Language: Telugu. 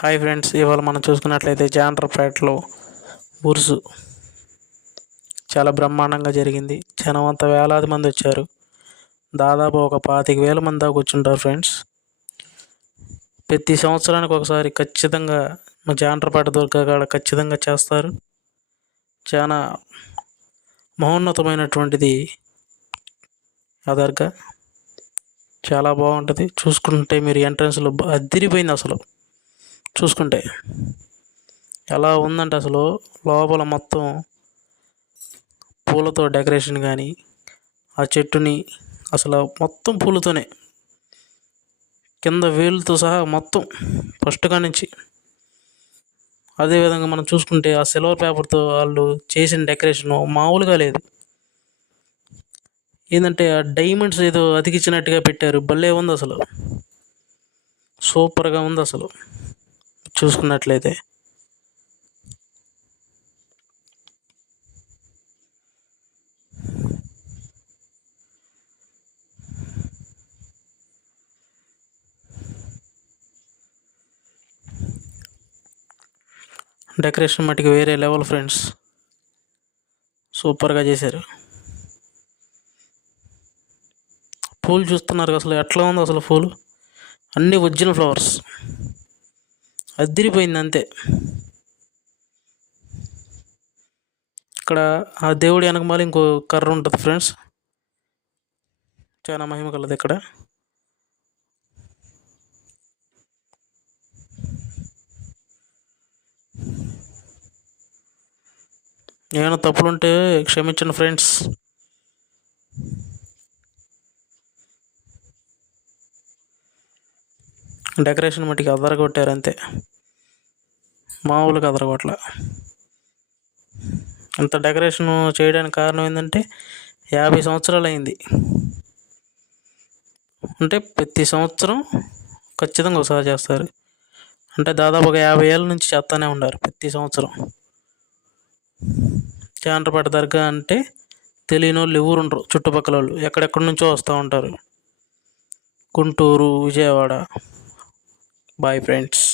హాయ్ ఫ్రెండ్స్, ఇవాళ మనం చూసుకున్నట్లయితే జాండ్రపేటలో ఉరుసు చాలా బ్రహ్మాండంగా జరిగింది. జనం అంతా వేలాది మంది వచ్చారు. దాదాపు ఒక 25,000 మంది దాకా వచ్చుంటారు ఫ్రెండ్స్. ప్రతి సంవత్సరానికి ఒకసారి ఖచ్చితంగా మా జాండ్రపేట దుర్గా కాడ ఖచ్చితంగా చేస్తారు. చాలా మహోన్నతమైనటువంటిది ఆ దర్గా. చాలా బాగుంటుంది. చూసుకుంటే మీరు ఎంట్రన్స్లో అదిరిపోయింది. అసలు చూసుకుంటే ఎలా ఉందంటే అసలు లోపల మొత్తం పూలతో డెకరేషన్ కానీ ఆ చెట్టుని అసలు మొత్తం పూలతోనే కింద వేలుతో సహా మొత్తం ఫస్ట్ కా నుంచి. అదేవిధంగా మనం చూసుకుంటే ఆ సిల్వర్ పేపర్తో వాళ్ళు చేసిన డెకరేషన్ మామూలుగా లేదు. ఏంటంటే ఆ డైమండ్స్ ఏదో అతికిచ్చినట్టుగా పెట్టారు. భలే ఉంది అసలు, సూపర్గా ఉంది అసలు చూసుకున్నట్లయితే. డెకరేషన్ మటుకు వేరే లెవెల్ ఫ్రెండ్స్, సూపర్గా చేశారు. పూలు చూస్తున్నారు అసలు ఎట్లా ఉంది అసలు పూలు అన్నీ ఒరిజినల్ ఫ్లవర్స్, అదిరిపోయింది అంతే. ఇక్కడ ఆ దేవుడి వెనకమాల ఇంకో కర్ర ఉంటుంది ఫ్రెండ్స్, చాలా మహిమ కలదు. ఇక్కడ ఏమైనా తప్పులుంటే క్షమించండి ఫ్రెండ్స్. డెకరేషన్ మట్టికి అదరగొట్టారు అంతే, మామూలుగా అదరగొట్ల. ఇంత డెకరేషన్ చేయడానికి కారణం ఏంటంటే 50 సంవత్సరాలు అయింది. అంటే ప్రతి సంవత్సరం ఖచ్చితంగా ఒకసారి చేస్తారు. అంటే దాదాపు ఒక 50 ఏళ్ళ నుంచి చేస్తూనే ఉన్నారు ప్రతి సంవత్సరం. జాండ్రపేట దర్గా అంటే తెలియని వాళ్ళు ఎవరు ఉండరు. చుట్టుపక్కల వాళ్ళు ఎక్కడెక్కడి నుంచో వస్తూ ఉంటారు. గుంటూరు, విజయవాడ. Bye friends.